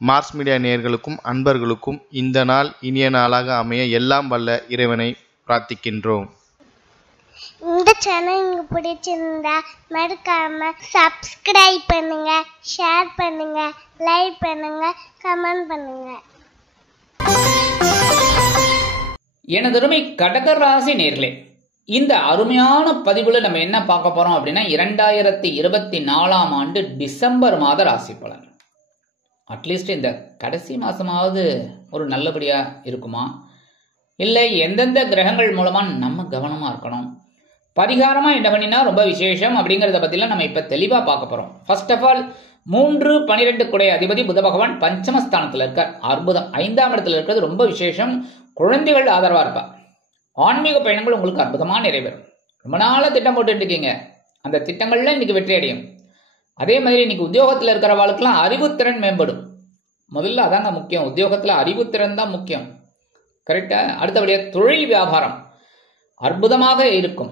Mars media நேயர்களுக்கும் அன்பர்களுக்கும் இந்த நாள் இனிய நாளாக அமைய எல்லாம் வல்ல இறைவனை பிரார்த்திக்கின்றோம். இந்த சேனல் உங்களுக்கு பிடிச்சிருந்தா மறக்காம சப்ஸ்கிரைப் பண்ணுங்க, ஷேர் பண்ணுங்க, லைக் பண்ணுங்க, கமெண்ட் பண்ணுங்க. எனதருமை கடக ராசி நேயர்களே, இந்த அருமையான பதிவுல நம்ம என்ன பார்க்க போறோம் அப்படின்னா 2024ஆம் ஆண்டு டிசம்பர் மாத ராசி பலன். அட்லீஸ்ட் இந்த கடைசி மாசமாவது ஒரு நல்லபடியா இருக்குமா, இல்லை எந்தெந்த கிரகங்கள் மூலமா நம்ம கவனமா இருக்கணும், பரிகாரமா என்ன பண்ணினா ரொம்ப விசேஷம் அப்படிங்கறத பத்திலாம் நம்ம இப்ப தெளிவா பார்க்க போறோம். ஃபர்ஸ்ட் ஆஃப் ஆல் 3-12 குடைய அதிபதி புத பகவான் பஞ்சமஸ்தானத்துல இருக்கார். அற்புதம். 5ஆம் இடத்துல இருக்கிறது ரொம்ப விசேஷம். குழந்தைகள் ஆதரவா இருப்பா. ஆன்மீக பயணங்கள் உங்களுக்கு அற்புதமா நிறைவேறும். ரொம்ப நாளா திட்டம் போட்டு இருக்கீங்க, அந்த திட்டங்கள்ல இன்னைக்கு வெற்றி அடையும். அதே மாதிரி இன்னைக்கு உத்தியோகத்துல இருக்கிறவாளுக்கெல்லாம் அறிவுத்திறன் மேம்படும். முதல்ல அதாங்க முக்கியம், உத்தியோகத்துல அறிவுத்திறன் தான் முக்கியம். கரெக்டா? அடுத்தபடியா தொழில் வியாபாரம் அற்புதமாக இருக்கும்.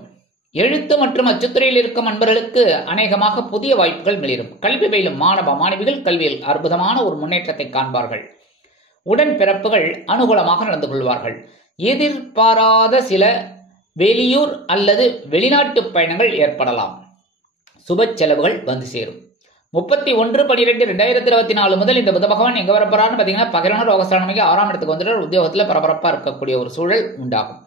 எழுத்து மற்றும் அச்சுத்துறையில் இருக்கும் அன்பர்களுக்கு அநேகமாக புதிய வாய்ப்புகள் மிளிரும். கல்வி பயிலும் மாணவ மாணவிகள் கல்வியில் அற்புதமான ஒரு முன்னேற்றத்தை காண்பார்கள். உடன் பிறப்புகள் அனுகூலமாக நடந்து கொள்வார்கள். எதிர்பாராத சில வெளியூர் அல்லது வெளிநாட்டு பயணங்கள் ஏற்படலாம். சுப செலவுகள் வந்து சேரும். 31-12-2024 முதல் இந்த புத பகவான் எங்க வரப்போறான்னு பாத்தீங்கன்னா பகிரன ரோகஸ்தானமாக 6ஆம் இடத்துக்கு வந்துட்டு உத்தியோகத்துல பரபரப்பா இருக்கக்கூடிய ஒரு சூழல் உண்டாகும்.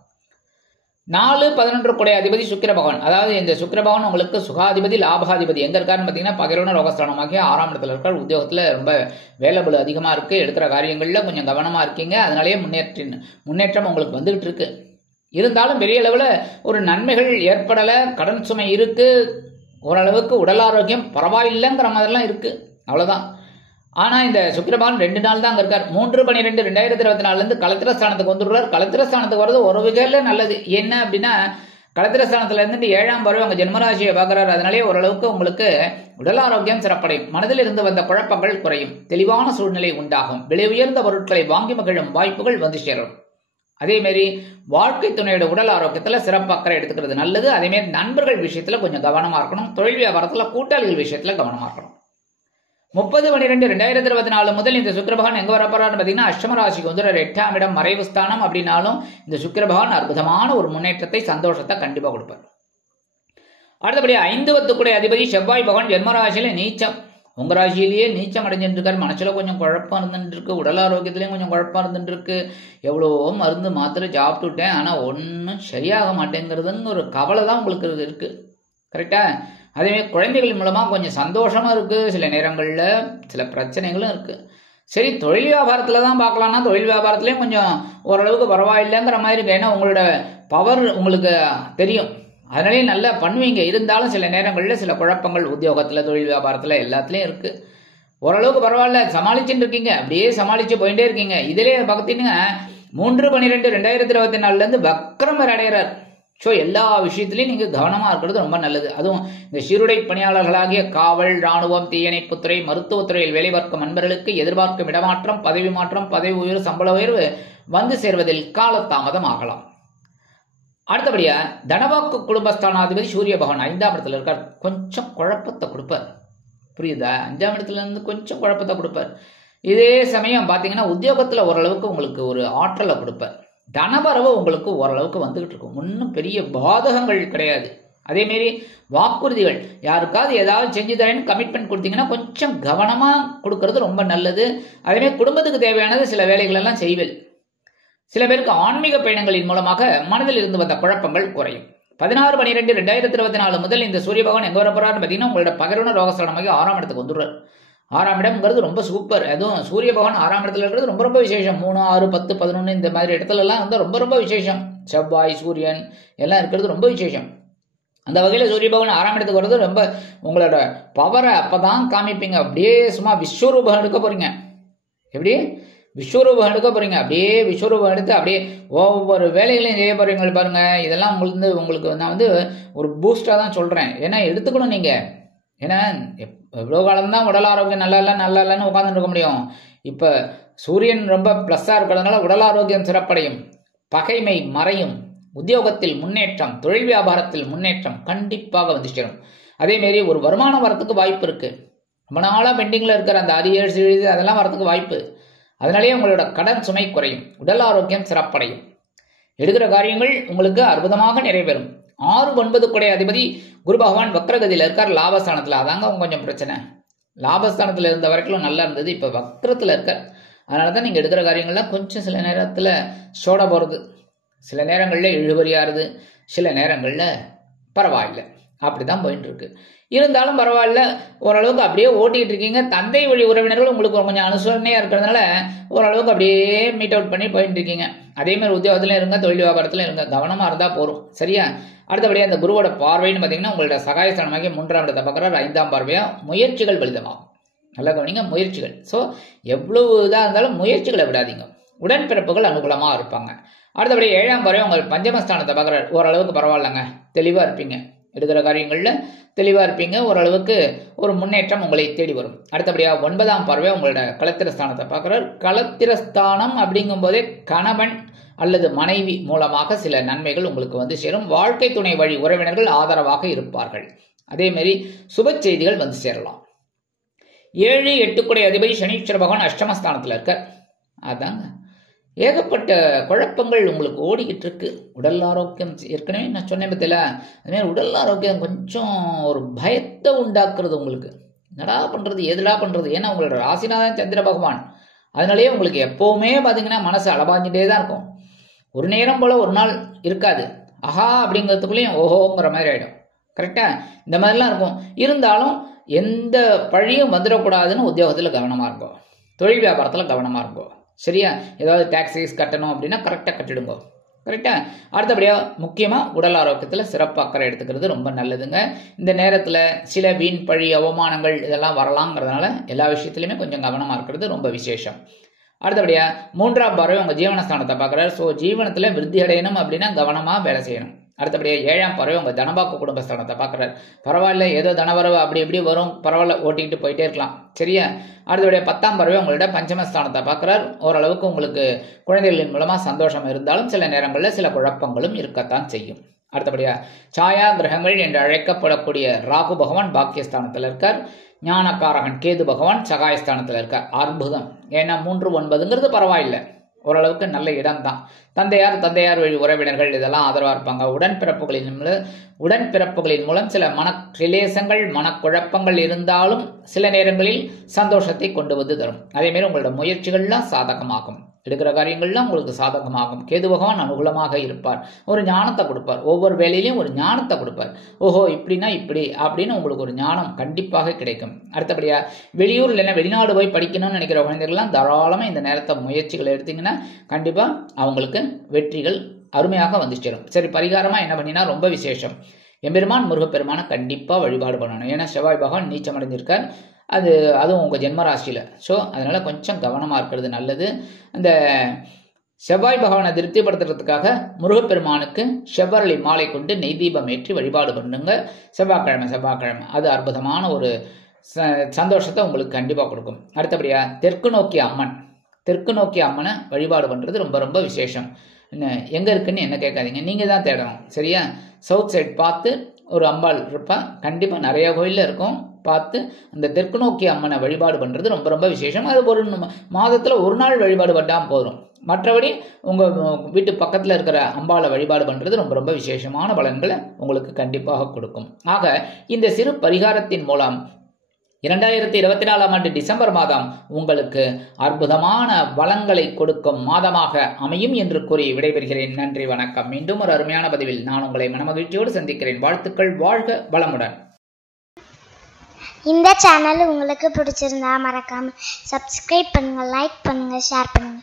4-11 குடைய அதிபதி சுக்கிர பகவான், அதாவது இந்த சுக்கிர பகவான் உங்களுக்கு சுகாதிபதி லாபாதிபதி எங்க இருக்காருன்னு பாத்தீங்கன்னா பகிரன ரோகஸ்தானமாக 6ஆம் இடத்துல இருக்கார். உத்தியோகத்துல ரொம்ப வேலைபளு அதிகமா இருக்கு. எடுக்கிற காரியங்கள்ல கொஞ்சம் கவனமா இருக்கீங்க. அதனாலேயே முன்னேற்றம் உங்களுக்கு வந்துகிட்டு இருக்கு. இருந்தாலும் பெரிய அளவுல ஒரு நன்மைகள் ஏற்படல. கடன் சுமை இருக்கு. ஓரளவுக்கு உடல் ஆரோக்கியம் பரவாயில்லைங்கிற மாதிரிலாம் இருக்கு. அவ்வளவுதான். ஆனா இந்த சுக்கிரபகவான் 2 நாள் தான் அங்க இருக்கார். 3-12-2024 இருந்து களத்திரஸ்தானத்துக்கு வந்துடுறார். களத்திரஸ்தானத்துக்கு வர்றது ஒரு வகையில நல்லது. என்ன அப்படின்னா களத்திரஸ்தானத்துல இருந்து 7ஆம் பருவம் அங்க ஜென்மராசியை பார்க்கிறார். அதனாலே ஓரளவுக்கு உங்களுக்கு உடல் ஆரோக்கியம் சிறப்படையும். மனதில் இருந்து வந்த குழப்பங்கள் குறையும். தெளிவான சூழ்நிலை உண்டாகும். விலை உயர்ந்த பொருட்களை வாங்கி மகிழும் வாய்ப்புகள் வந்து சேரும். அதே மாதிரி வாழ்க்கை துணையோட உடல் ஆரோக்கியத்துல சிறப்பு அக்கறை எடுத்துக்கிறது நல்லது. அதே மாதிரி நண்பர்கள் விஷயத்துல கொஞ்சம் கவனமா இருக்கணும். தொழில் வியாபாரத்துல கூட்டாளிகள் விஷயத்துல கவனமா இருக்கணும். 30-12-2024 முதல் இந்த சுக்கிரபகவான் எங்க வரப்போறான்னு பாத்தீங்கன்னா அஷ்டம ராசிக்கு வந்து 8ஆம் இடம் மறைவு ஸ்தானம். அப்படின்னாலும் இந்த சுக்கிரபகவான் அற்புதமான ஒரு முன்னேற்றத்தை சந்தோஷத்தை கண்டிப்பா கொடுப்பார். அடுத்தபடியா 5 குடைய அதிபதி செவ்வாய் பகவான் ஜென்மராசியில நீச்சம். உங்க ராசியிலேயே நீச்சம் அடைஞ்சிட்டு இருக்காரு. மனசுல கொஞ்சம் குழப்பம் இருந்துட்டு இருக்கு. உடல் ஆரோக்கியத்திலயும் கொஞ்சம் குழப்பம் இருந்துட்டு இருக்கு. எவ்வளவோ மருந்து மாத்திரை சாப்பிட்டுட்டேன், ஆனா ஒன்னும் சரியாக மாட்டேங்கிறதுன்னு ஒரு கவலை தான் உங்களுக்கு இருக்கு. கரெக்டா? அதே மாதிரி குழந்தைகள் மூலமா கொஞ்சம் சந்தோஷமா இருக்கு. சில நேரங்கள்ல சில பிரச்சனைகளும் இருக்கு. சரி, தொழில் வியாபாரத்துல தான் பார்க்கலாம்னா தொழில் வியாபாரத்திலயும் கொஞ்சம் ஓரளவுக்கு பரவாயில்லைங்கிற மாதிரி இருக்கு. ஏன்னா உங்களோட பவர் உங்களுக்கு தெரியும், அதனாலே நல்லா பண்ணுவீங்க. இருந்தாலும் சில நேரங்கள்ல சில குழப்பங்கள் உத்தியோகத்துல தொழில் வியாபாரத்துல எல்லாத்துலயும் இருக்கு. ஓரளவுக்கு பரவாயில்ல, சமாளிச்சுட்டு இருக்கீங்க. அப்படியே சமாளிச்சு போயிட்டே இருக்கீங்க. இதுலயே பார்த்தீங்கன்னா 3-12-2024 இருந்து வக்ரம் அடைகிறார். ஸோ எல்லா விஷயத்திலையும் நீங்க கவனமா இருக்கிறது ரொம்ப நல்லது. அதுவும் இந்த சீருடை பணியாளர்களாகிய காவல், ராணுவம், தீயணைப்புத்துறை, மருத்துவத்துறையில் வேலை பார்க்கும் நண்பர்களுக்கு எதிர்பார்க்கும் இடமாற்றம், பதவி மாற்றம், பதவி உயர்வு, சம்பள உயர்வு வந்து சேர்வதில் காலதாமதம் ஆகலாம். அடுத்தபடியா தனவாக்கு குடும்பஸ்தானாதிபதி சூரிய பகவான் 5ஆம் இடத்துல இருக்கார். கொஞ்சம் குழப்பத்தை கொடுப்பார். புரியுதா? 5ஆம் இடத்துல இருந்து கொஞ்சம் குழப்பத்தை கொடுப்பார். இதே சமயம் பாத்தீங்கன்னா உத்தியோகத்துல ஓரளவுக்கு உங்களுக்கு ஒரு ஆற்றலை கொடுப்பார். தனவரவு உங்களுக்கு ஓரளவுக்கு வந்துகிட்டு இருக்கும். ஒன்றும் பெரிய பாதகங்கள் கிடையாது. அதே மாதிரி வாக்குறுதிகள், யாருக்காவது ஏதாவது செஞ்சு தரேன்னு கமிட்மெண்ட் கொடுத்தீங்கன்னா கொஞ்சம் கவனமா கொடுக்கறது ரொம்ப நல்லது. அதே மாதிரி குடும்பத்துக்கு தேவையானது சில வேலைகள் எல்லாம் செய்வேன். சில பேருக்கு ஆன்மீக பயணங்களின் மூலமாக மனதில் இருந்து வந்த குழப்பங்கள் குறையும். 16-12-2024 முதல் இந்த சூரிய பகவான் எங்க வரப்போறான்னு பாத்தீங்கன்னா உங்களோட பகிர்வுன ரோகஸ்தானமாக 6ஆம் இடத்துக்கு வந்துடுறார். 6ஆம் இடம்ங்கிறது ரொம்ப சூப்பர். அதுவும் சூரிய பகவான் 6ஆம் இடத்துல இருக்கிறது ரொம்ப ரொம்ப விசேஷம். 3, 6, 10, 11 இந்த மாதிரி இடத்துல எல்லாம் வந்து ரொம்ப ரொம்ப விசேஷம். செவ்வாய், சூரியன் எல்லாம் இருக்கிறது ரொம்ப விசேஷம். அந்த வகையில சூரிய பகவான் 6ஆம் இடத்துக்கு வர்றது ரொம்ப உங்களோட பவரை அப்பதான் காமிப்பீங்க. அப்படியே சும்மா விஸ்வரூபம் எடுக்க போறீங்க. எப்படி விஸ்வரூபம் எடுக்க போறீங்க? அப்படியே விஸ்வரூபம் எடுத்து அப்படியே ஒவ்வொரு வேலைகளையும் செய்ய போறீங்க பாருங்க. இதெல்லாம் உங்களுக்கு நான் வந்து ஒரு பூஸ்டா தான் சொல்றேன். ஏன்னா எடுத்துக்கணும் நீங்க. ஏன்னா எவ்வளவு காலம்தான் உடல் ஆரோக்கியம் நல்லா இல்லைன்னு உட்காந்துட்டு இருக்க முடியும். இப்ப சூரியன் ரொம்ப பிளஸ்ஸா இருக்கிறதுனால உடல் ஆரோக்கியம் சிறப்படையும், பகைமை மறையும், உத்தியோகத்தில் முன்னேற்றம், தொழில் வியாபாரத்தில் முன்னேற்றம் கண்டிப்பாக வந்து சேரும். அதே மாதிரி ஒரு வருமானம் வரத்துக்கு வாய்ப்பு இருக்கு. ரொம்ப நாளாக பெண்டிங்கில் இருக்கிற அந்த அரியர்ஸ் எழுதி அதெல்லாம் வரதுக்கு வாய்ப்பு. அதனாலேயே உங்களோட கடன் சுமை குறையும், உடல் ஆரோக்கியம் சிறப்படையும், எடுக்கிற காரியங்கள் உங்களுக்கு அற்புதமாக நிறைவேறும். 6, 9 குடை அதிபதி குரு பகவான் வக்ரகதியில் இருக்கார் லாபஸ்தானத்தில். அதாங்க கொஞ்சம் பிரச்சனை. லாபஸ்தானத்தில் இருந்த வரைக்கும் நல்லா இருந்தது, இப்போ வக்ரத்தில் இருக்கார். அதனால தான் நீங்கள் எடுக்கிற காரியங்கள்லாம் கொஞ்சம் சில நேரத்தில் சோட போகிறது, சில நேரங்களில் இழுபறியாகிறது, சில நேரங்களில் பரவாயில்லை, அப்படி தான் போயிட்டு இருக்கு. இருந்தாலும் பரவாயில்ல, ஓரளவுக்கு அப்படியே ஓட்டிகிட்டு இருக்கீங்க. தந்தை வழி உறவினர்கள் உங்களுக்கு கொஞ்சம் அனுசரணையாக இருக்கிறதுனால ஓரளவுக்கு அப்படியே மீட் அவுட் பண்ணி போயிட்டு இருக்கீங்க. அதேமாதிரி உத்தியோகத்திலும் இருங்க, தொழில் வியாபாரத்திலும் இருங்க, கவனமாக இருந்தால் போதும். சரியா? அடுத்தபடியாக அந்த குருவோட பார்வைன்னு பார்த்தீங்கன்னா உங்களோட சகாயஸ்தானமாகி 3ஆம் இடத்தை பார்க்குறாரு. 5ஆம் பார்வையாக முயற்சிகள் பலிதமாகும். நல்லா கவனிங்க, முயற்சிகள். ஸோ எவ்வளவு இதாக இருந்தாலும் முயற்சிகளை விடாதீங்க. உடன்பிறப்புகள் அனுகூலமாக இருப்பாங்க. அடுத்தபடி 7ஆம் பார்வை உங்கள் பஞ்சமஸ்தானத்தை பார்க்குறாரு. ஓரளவுக்கு பரவாயில்லைங்க, தெளிவாக இருப்பீங்க, எடுக்கிற காரியங்களில் தெளிவாக இருப்பீங்க, ஓரளவுக்கு ஒரு முன்னேற்றம் உங்களை தேடி வரும். அடுத்தபடியாக 9ஆம் பார்வை உங்களோட களத்திரஸ்தானத்தை பார்க்குறாரு. களத்திரஸ்தானம் அப்படிங்கும் போதே கணவன் அல்லது மனைவி மூலமாக சில நன்மைகள் உங்களுக்கு வந்து சேரும். வாழ்க்கை துணை வழி உறவினர்கள் ஆதரவாக இருப்பார்கள். அதேமாரி சுப செய்திகள் வந்து சேரலாம். 7, 8 குடை அதிபதி சனீஸ்வர பகவான் அஷ்டமஸ்தானத்தில் இருக்கார். அதாங்க ஏகப்பட்ட குழப்பங்கள் உங்களுக்கு ஓடிக்கிட்டு இருக்கு. உடல் ஆரோக்கியம் ஏற்கனவே நான் சொன்னேன் பத்தில, அதுமாதிரி உடல் ஆரோக்கியம் கொஞ்சம் ஒரு பயத்தை உண்டாக்குறது உங்களுக்கு. என்னடா பண்ணுறது, எதுடா பண்ணுறது? ஏன்னா உங்களோட ராசிநாதன் சந்திர பகவான். அதனாலேயே உங்களுக்கு எப்போவுமே பார்த்தீங்கன்னா மனசு அளவாஞ்சிட்டே தான் இருக்கும். ஒரு நேரம் போல் ஒரு நாள் இருக்காது. ஆஹா அப்படிங்கிறதுக்குள்ளேயும் ஓஹோங்கிற மாதிரி ஆகிடும். கரெக்டாக இந்த மாதிரிலாம் இருக்கும். இருந்தாலும் எந்த பழியும் வந்துடக்கூடாதுன்னு உத்தியோகத்தில் கவனமாக இருக்கும், தொழில் வியாபாரத்தில் கவனமாக இருக்கும். சரியா? ஏதாவது டாக்ஸிஸ் கட்டணும் அப்படின்னா கரெக்டாக கட்டிடுங்க. கரெக்டாக? அடுத்தபடியாக முக்கியமாக உடல் ஆரோக்கியத்தில் சிறப்பு அக்கறை எடுத்துக்கிறது ரொம்ப நல்லதுங்க. இந்த நேரத்தில் சில வீண் பழி அவமானங்கள் இதெல்லாம் வரலாங்கிறதுனால எல்லா விஷயத்துலையுமே கொஞ்சம் கவனமாக இருக்கிறது ரொம்ப விசேஷம். அடுத்தபடியாக 3ஆம் பார்வை உங்கள் ஜீவனஸ்தானத்தை பார்க்குறாரு. ஸோ ஜீவனத்தில் விருத்தி அடையணும் அப்படின்னா கவனமாக வேலை செய்யணும். அடுத்தபடியாக 7ஆம் பார்வை உங்கள் தனபாக்கு குடும்பஸ்தானத்தை பார்க்குறாரு. பரவாயில்ல, ஏதோ தனவரவு அப்படி இப்படி வரும், பரவாயில்ல, ஓட்டிக்கிட்டு போயிட்டே இருக்கலாம். சரியா? அடுத்தபடியாக 10ஆம் பார்வை உங்களோட பஞ்சமஸ்தானத்தை பார்க்குறாரு. ஓரளவுக்கு உங்களுக்கு குழந்தைகளின் மூலமாக சந்தோஷம் இருந்தாலும் சில நேரங்களில் சில குழப்பங்களும் இருக்கத்தான் செய்யும். அடுத்தபடியாக சாயா கிரகங்கள் என்று அழைக்கப்படக்கூடிய ராகு பகவான் பாக்கியஸ்தானத்தில் இருக்கார். ஞானக்காரகன் கேது பகவான் சகாயஸ்தானத்தில் இருக்கார். அற்புதம். ஏன்னா 3, 9ங்கிறது பரவாயில்லை, ஓரளவுக்கு நல்ல இடம் தான். தந்தையார் வழி உறவினர்கள் இதெல்லாம் ஆதரவாக இருப்பாங்க. உடன்பிறப்புகளின் மூலம் சில ரிலேசங்கள் மனக்குழப்பங்கள் இருந்தாலும் சில நேரங்களில் சந்தோஷத்தை கொண்டு வந்து தரும். அதேமாரி உங்களோட முயற்சிகள்லாம் சாதகமாகும், எடுக்கிற காரியங்கள்லாம் உங்களுக்கு சாதகமாகும். கேது பகவான் அனுகூலமாக இருப்பார், ஒரு ஞானத்தை கொடுப்பார், ஒவ்வொரு வேலையிலையும் ஒரு ஞானத்தை கொடுப்பார். ஓஹோ இப்படின்னா இப்படி அப்படின்னு உங்களுக்கு ஒரு ஞானம் கண்டிப்பாக கிடைக்கும். அடுத்தபடியாக வெளியூர் இல்லைன்னா வெளிநாடு போய் படிக்கணும்னு நினைக்கிற குழந்தைகள்லாம் தாராளமாக இந்த நேரத்தை முயற்சிகளை எடுத்தீங்கன்னா கண்டிப்பாக அவங்களுக்கு வெற்றிகள் அருமையாக வந்து சேரும். சரி, பரிகாரமாக என்ன பண்ணினா ரொம்ப விசேஷம், எம்பெருமான் முருகப்பெருமானை கண்டிப்பாக வழிபாடு பண்ணணும். ஏன்னா செவ்வாய் பகவான் நீச்சம் அடைஞ்சிருக்கார், அதுவும் உங்கள் ஜென்மராசியில். ஸோ அதனால் கொஞ்சம் கவனமாக இருக்கிறது நல்லது. அந்த செவ்வாய் பகவானை திருப்திப்படுத்துறதுக்காக முருகப்பெருமானுக்கு செவ்வரளி மாலை கொண்டு நெய் தீபம் ஏற்றி வழிபாடு பண்ணுங்க. செவ்வாய்க்கிழமை அது அற்புதமான ஒரு சந்தோஷத்தை உங்களுக்கு கண்டிப்பாக கொடுக்கும். அடுத்தபடியாக தெற்கு நோக்கி அம்மனை வழிபாடு பண்ணுறது ரொம்ப ரொம்ப விசேஷம். எங்கே இருக்குன்னு என்ன கேட்காதீங்க, நீங்கள் தான் தேடணும். சரியா? சவுத் சைட் பார்த்து ஒரு அம்பாள் இருப்பா, கண்டிப்பாக நிறைய கோயிலில் இருக்கும். பார்த்து அந்த தெற்கு நோக்கி அம்மனை வழிபாடு பண்ணுறது ரொம்ப ரொம்ப விசேஷம். அது ஒரு மாதத்தில் ஒரு நாள் வழிபாடு பண்ணால் போதும். மற்றபடி உங்கள் வீட்டு பக்கத்தில் இருக்கிற அம்பாளை வழிபாடு பண்ணுறது ரொம்ப ரொம்ப விசேஷமான பலன்களை உங்களுக்கு கண்டிப்பாக கொடுக்கும். ஆக இந்த சிறு பரிகாரத்தின் மூலம் 2024ஆம் ஆண்டு டிசம்பர் மாதம் உங்களுக்கு அற்புதமான வளங்களை கொடுக்கும் மாதமாக அமையும் என்று கூறி விடைபெறுகிறேன். நன்றி, வணக்கம். மீண்டும் ஒரு அருமையான பதிவில் நான் உங்களை மனமகிழ்ச்சியோடு சந்திக்கிறேன். வாழ்த்துக்கள், வாழ்க வளமுடன். இந்த சேனல் உங்களுக்கு பிடிச்சிருந்தா மறக்காம சப்ஸ்கிரைப் பண்ணுங்க, லைக் பண்ணுங்க, ஷேர் பண்ணுங்க.